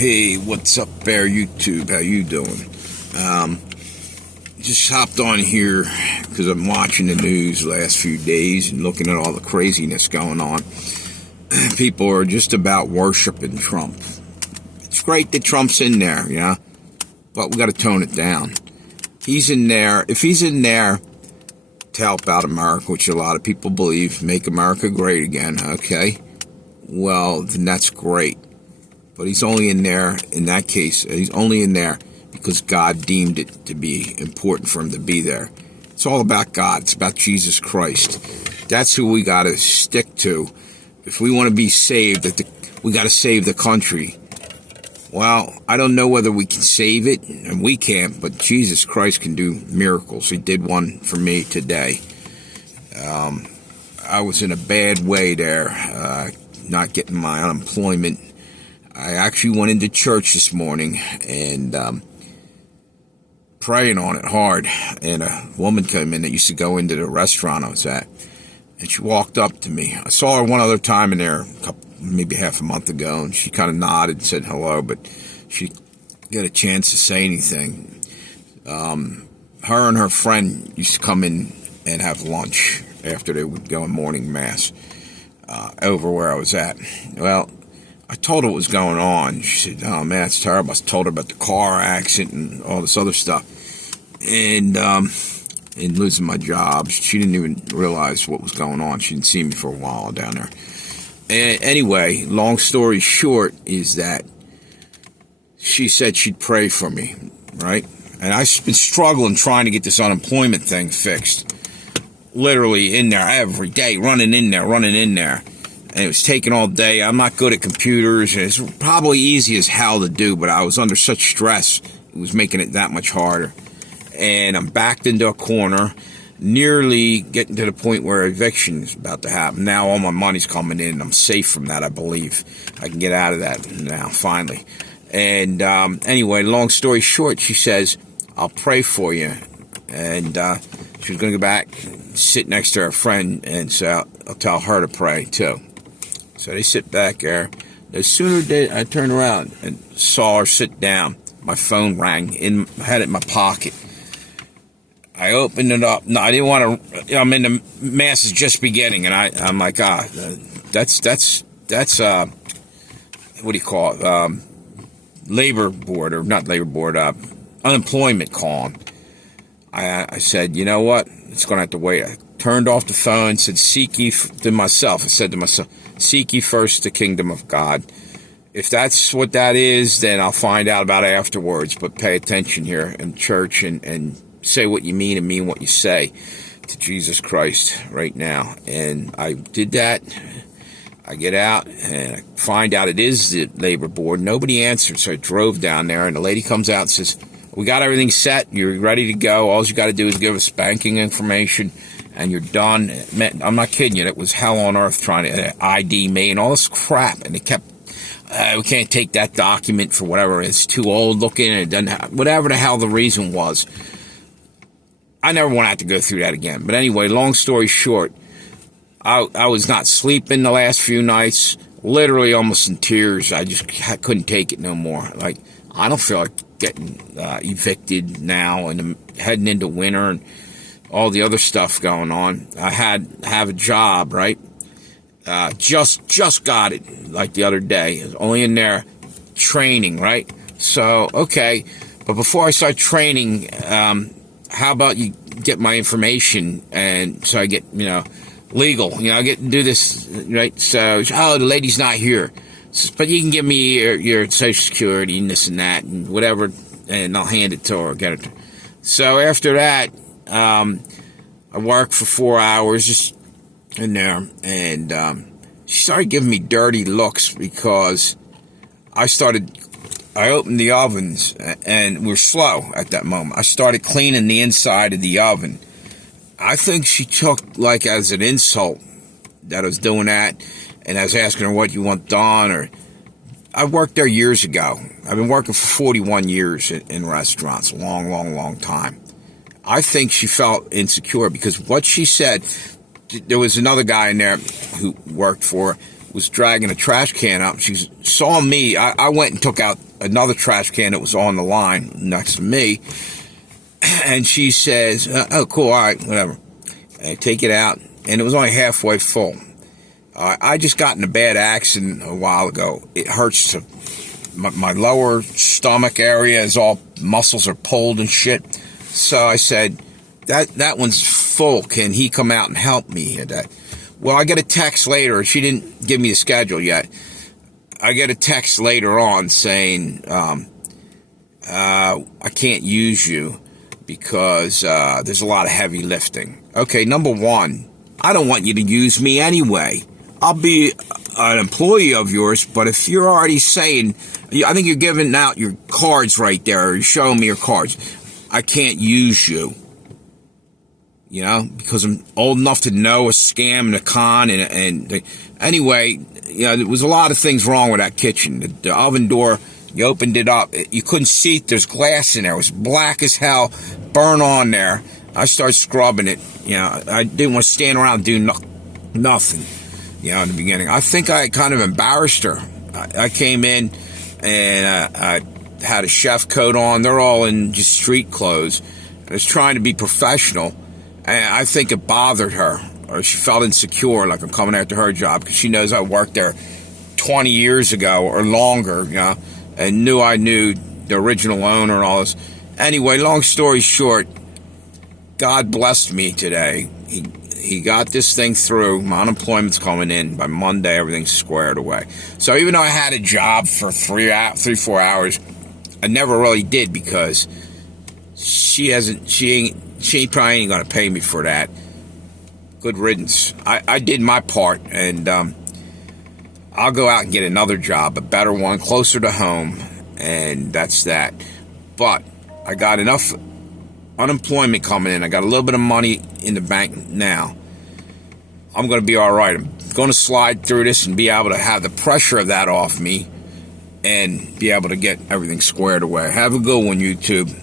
Hey, what's up there, YouTube? How you doing? Just hopped on here because I'm watching the news the last few days and looking at all the craziness going on. People are just about worshiping Trump. It's great that Trump's in there, but we got to tone it down. He's in there. If he's in there to help out America, which a lot of people believe, make America great again, okay? Well, then that's great. But he's only in there, in that case, he's only in there because God deemed it to be important for him to be there. It's all about God. It's about Jesus Christ. That's who we got to stick to. If we want to be saved, we got to save the country. Well, I don't know whether we can save it, and we can't, but Jesus Christ can do miracles. He did one for me today. I was in a bad way there, not getting my unemployment. I actually went into church this morning and praying on it hard. And a woman came in that used to go into the restaurant I was at. And she walked up to me. I saw her one other time in there, maybe half a month ago. And she kind of nodded and said hello, but she didn't get a chance to say anything. Her and her friend used to come in and have lunch after they would go in morning mass over where I was at. Well, I told her what was going on. She said, "Oh man, it's terrible." I told her about the car accident and all this other stuff, and losing my job. She didn't even realize what was going on. She didn't see me for a while down there. And anyway, long story short is that she said she'd pray for me, right? And I've been struggling trying to get this unemployment thing fixed. Literally in there every day, running in there. And it was taking all day. I'm not good at computers. It's probably easy as hell to do, but I was under such stress, it was making it that much harder. And I'm backed into a corner, nearly getting to the point where eviction is about to happen. Now all my money's coming in, and I'm safe from that, I believe. I can get out of that now, finally. And anyway, long story short, she says, "I'll pray for you." And she was going to go back, sit next to her friend, and so I'll tell her to pray too. So they sit back there. No sooner did I turn around and saw her sit down, my phone rang. I had it in my pocket. I opened it up. No, I didn't want to. I'm in the mass is just beginning, and I'm like, that's what do you call it? Labor board, or not labor board, unemployment calling. I said, you know what? It's going to have to wait. I turned off the phone, said, seek ye to myself. I said to myself, seek ye first the kingdom of God. If that's what that is, then I'll find out about it afterwards. But pay attention here in church and say what you mean and mean what you say to Jesus Christ right now. And I did that. I get out and I find out it is the labor board. Nobody answered, so I drove down there, and the lady comes out and says, "We got everything set. You're ready to go. All you got to do is give us banking information, and you're done." I'm not kidding you. It was hell on earth trying to ID me and all this crap. And they kept, we can't take that document for whatever. It's too old looking. And it doesn't have, whatever the hell the reason was. I never want to have to go through that again. But anyway, long story short, I was not sleeping the last few nights. Literally almost in tears. I just couldn't take it no more. Like, I don't feel like getting evicted now and heading into winter and all the other stuff going on. I have a job, right? Just got it like the other day. I was only in there training, right? So, okay. But before I start training, how about you get my information, and so I get, legal. I get to do this, right? So, the lady's not here. But you can give me your Social Security and this and that and whatever, and I'll hand it to her or get it to her. So after that, I worked for 4 hours just in there, and she started giving me dirty looks because I opened the ovens, and we're slow at that moment. I started cleaning the inside of the oven. I think she took like as an insult that I was doing that. And I was asking her, what you want done? Or I worked there years ago. I've been working for 41 years in restaurants, a long time. I think she felt insecure because what she said, there was another guy in there who worked for her. was dragging a trash can up. She saw me. I went and took out another trash can that was on the line next to me. And she says, oh, cool, all right, whatever. I take it out, and it was only halfway full. I just got in a bad accident a while ago. It hurts my lower stomach area is all muscles are pulled and shit. So I said, that one's full. Can he come out and help me today? Well, I get a text later. She didn't give me a schedule yet. I get a text later on saying, I can't use you because there's a lot of heavy lifting. Okay, number one, I don't want you to use me anyway. I'll be an employee of yours, but if you're already saying, I think you're giving out your cards right there, or you're showing me your cards, I can't use you. You know, because I'm old enough to know a scam and a con, and anyway, you know, there was a lot of things wrong with that kitchen. The oven door, you opened it up, you couldn't see it, there's glass in there, it was black as hell, burn on there. I started scrubbing it, you know, I didn't want to stand around and do nothing, you know, in the beginning. I think I kind of embarrassed her. I came in, and I had a chef coat on, they're all in just street clothes. I was trying to be professional. And I think it bothered her, or she felt insecure, like I'm coming after her job, because she knows I worked there 20 years ago or longer, you know, and knew I knew the original owner and all this. Anyway, long story short, God blessed me today. He got this thing through. My unemployment's coming in. By Monday, everything's squared away. So even though I had a job for 4 hours, I never really did, because she probably ain't gonna pay me for that. Good riddance. I did my part, and I'll go out and get another job, a better one, closer to home, and that's that. But I got enough unemployment coming in. I got a little bit of money in the bank now. I'm gonna be all right. I'm gonna slide through this and be able to have the pressure of that off me and be able to get everything squared away. Have a good one, YouTube.